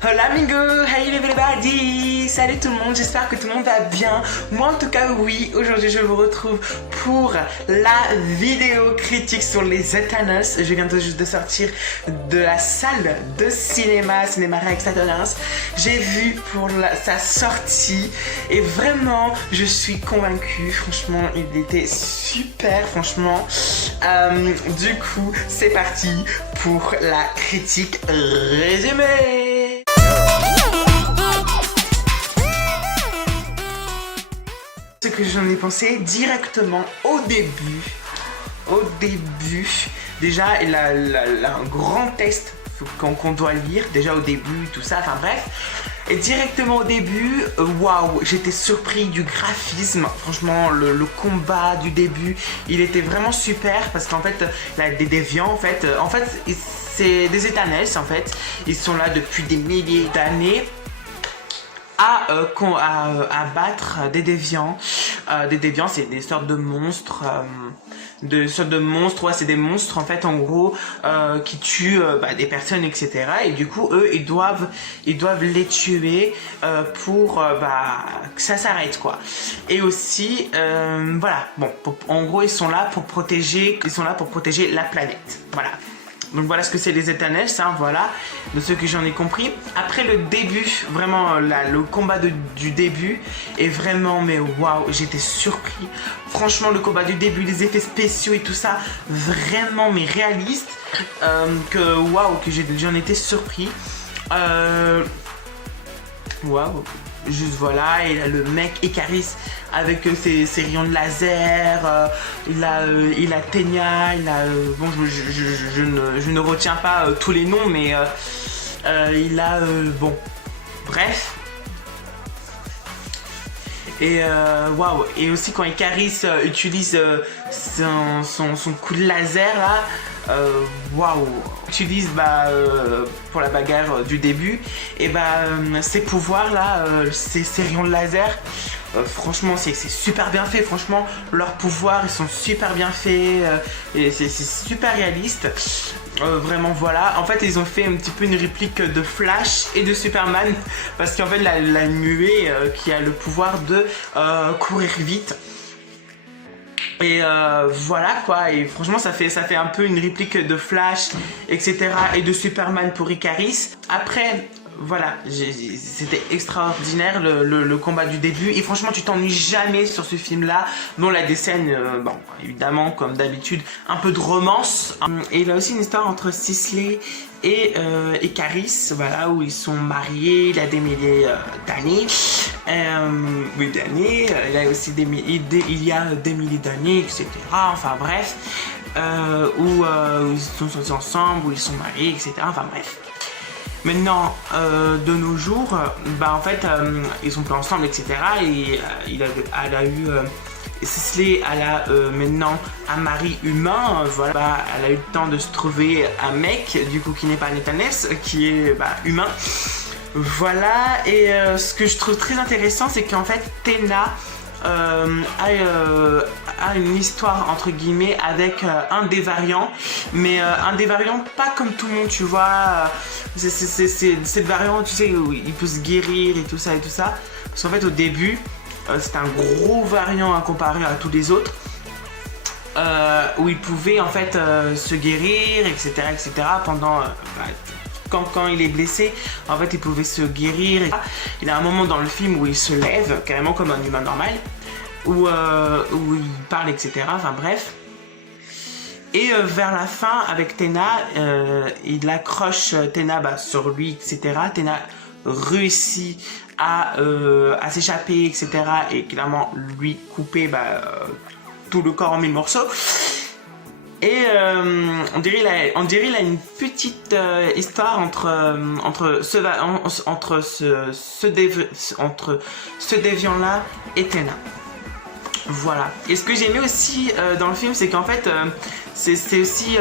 Hola amigo, hey everybody, salut tout le monde, j'espère que tout le monde va bien. Moi en tout cas oui, aujourd'hui je vous retrouve pour la vidéo critique sur les Eternals. Je viens tout juste de sortir de la salle de cinéma Rex Eternals. J'ai vu pour sa sortie et vraiment je suis convaincue, franchement il était super franchement. Du coup c'est parti pour la critique résumée. Ce que j'en ai pensé directement au début, déjà il a un grand texte qu'on doit lire déjà au début, tout ça, enfin bref. Et directement au début, waouh, j'étais surpris du graphisme. Franchement, le combat du début, il était vraiment super parce qu'en fait, des déviants, en fait, c'est des Eternals, en fait. Ils sont là depuis des milliers d'années à battre des déviants. Des déviants, c'est des sortes de monstres. Ouais, c'est des monstres en fait en gros qui tuent des personnes, etc. Et du coup eux ils doivent les tuer pour que ça s'arrête quoi. Et aussi voilà, bon, en gros ils sont là pour protéger la planète, voilà. Donc voilà ce que c'est les Eternals, hein, voilà, de ce que j'en ai compris. Après le début, vraiment le combat du début est vraiment, mais waouh, j'étais surpris. Franchement, le combat du début, les effets spéciaux et tout ça, vraiment mais réaliste, que waouh, que j'en étais surpris. Waouh. Juste voilà, et là, le mec Ikaris avec ses rayons de laser, il a Tenya, bon je ne retiens pas tous les noms, mais il a bon bref. Et waouh, et aussi quand Ikaris utilise son coup de laser là, waouh, utilise pour la bagarre du début, et ces pouvoirs là, ces rayons de laser, franchement c'est super bien fait. Franchement leurs pouvoirs ils sont super bien faits, et c'est super réaliste. Vraiment voilà, en fait ils ont fait un petit peu une réplique de Flash et de Superman, parce qu'en fait la nuée qui a le pouvoir de courir vite. Et voilà quoi, et franchement ça fait un peu une réplique de Flash, etc. et de Superman pour Ikaris. Après voilà, c'était extraordinaire le combat du début, et franchement tu t'ennuies jamais sur ce film là. Bon, là des scènes, bon évidemment comme d'habitude un peu de romance, et il a aussi une histoire entre Sisley et Ikaris, voilà, où ils sont mariés il y a des milliers d'années. Oui, d'années, il y a aussi des milliers d'années, etc. Enfin bref, où ils sont sortis ensemble, où ils sont mariés, etc. Enfin bref. Maintenant, de nos jours, en fait, ils sont plus ensemble, etc. Et elle a eu Sisley, elle a maintenant un mari humain, voilà. Elle a eu le temps de se trouver un mec, du coup, qui n'est pas un Eternals, qui est humain. Voilà, et ce que je trouve très intéressant, c'est qu'en fait, Tena a une histoire entre guillemets avec un des variants, mais un des variants pas comme tout le monde, tu vois. C'est cette variant, tu sais, où il peut se guérir et tout ça, parce qu'en fait au début c'est un gros variant à comparer à tous les autres, où il pouvait en fait se guérir, etc. pendant quand il est blessé, en fait il pouvait se guérir. Il y a un moment dans le film où il se lève carrément comme un humain normal, où il parle, etc. Enfin bref. Et vers la fin avec Tena, il accroche Tena sur lui, etc. Tena réussit à s'échapper, etc. et clairement lui couper tout le corps en 1000 morceaux. Et on dirait il a une petite histoire entre ce déviant là et Tena. Voilà. Et ce que j'ai aimé aussi dans le film, c'est qu'en fait c'est aussi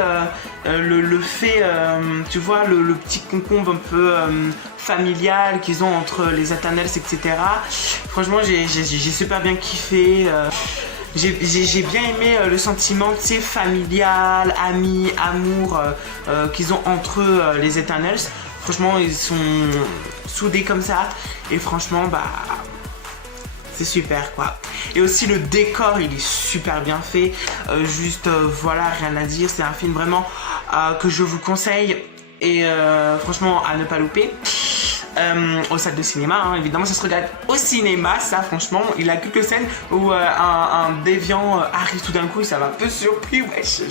le fait, tu vois, le petit concombre un peu familial qu'ils ont entre les Eternals, etc. Franchement j'ai super bien kiffé. J'ai bien aimé le sentiment, tu sais, familial, ami, amour qu'ils ont entre eux, les Eternals. Franchement, ils sont soudés comme ça. Et franchement, bah, c'est super quoi. Et aussi le décor, il est super bien fait. Voilà, rien à dire. C'est un film vraiment que je vous conseille. Et franchement, à ne pas louper. Au salle de cinéma, hein. Évidemment ça se regarde au cinéma, ça franchement, il a quelques scènes où un déviant arrive tout d'un coup, ça m'a un peu surpris, wesh,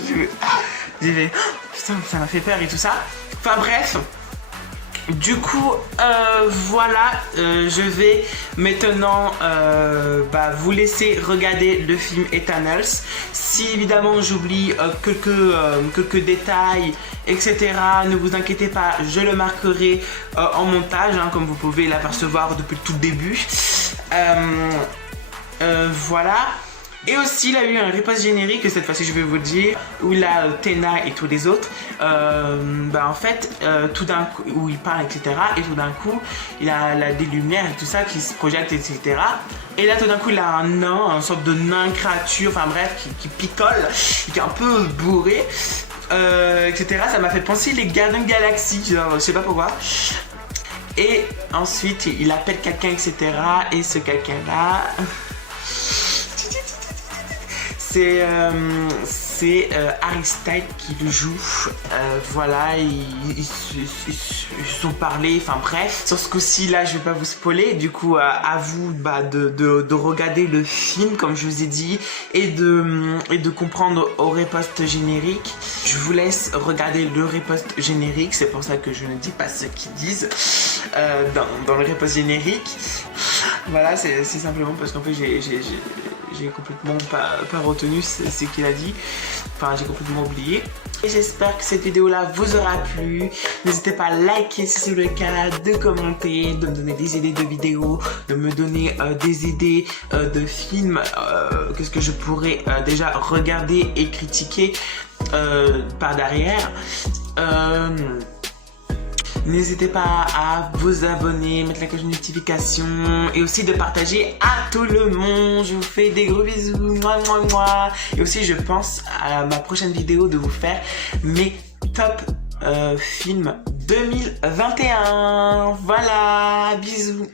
j'ai fait, oh, putain, ça m'a fait peur et tout ça. Enfin bref, du coup, voilà, je vais maintenant vous laisser regarder le film Eternals. Si évidemment j'oublie quelques détails, etc., ne vous inquiétez pas, je le marquerai en montage, hein, comme vous pouvez l'apercevoir depuis le tout début. Voilà. Et aussi, il a eu un riposte générique, cette fois-ci je vais vous le dire, où il a Tena et tous les autres. En fait, tout d'un coup, où il parle, etc. Et tout d'un coup, il a des lumières et tout ça qui se projettent, etc. Et là, tout d'un coup, il a un nain, une sorte de nain créature, enfin bref, qui picole, qui est un peu bourré, etc. Ça m'a fait penser les Gardiens de Galaxie, genre, je sais pas pourquoi. Et ensuite, il appelle quelqu'un, etc. Et ce quelqu'un-là... c'est Harry Styles qui le joue. Voilà, ils se sont parlé, enfin bref. Sur ce coup-ci, là, je vais pas vous spoiler. Du coup, à vous de regarder le film, comme je vous ai dit, et de comprendre au riposte générique. Je vous laisse regarder le riposte générique. C'est pour ça que je ne dis pas ce qu'ils disent dans le riposte générique. Voilà, c'est simplement parce qu'en fait, j'ai complètement pas retenu ce qu'il a dit. Enfin, j'ai complètement oublié. Et j'espère que cette vidéo là vous aura plu. N'hésitez pas à liker si c'est le cas, de commenter, de me donner des idées de vidéos, de me donner des idées de films, qu'est-ce que je pourrais déjà regarder et critiquer par derrière. N'hésitez pas à vous abonner, mettre la cloche de notification et aussi de partager à tout le monde. Je vous fais des gros bisous. Mouah, mouah, mouah. Et aussi, je pense à ma prochaine vidéo de vous faire mes top films 2021. Voilà, bisous.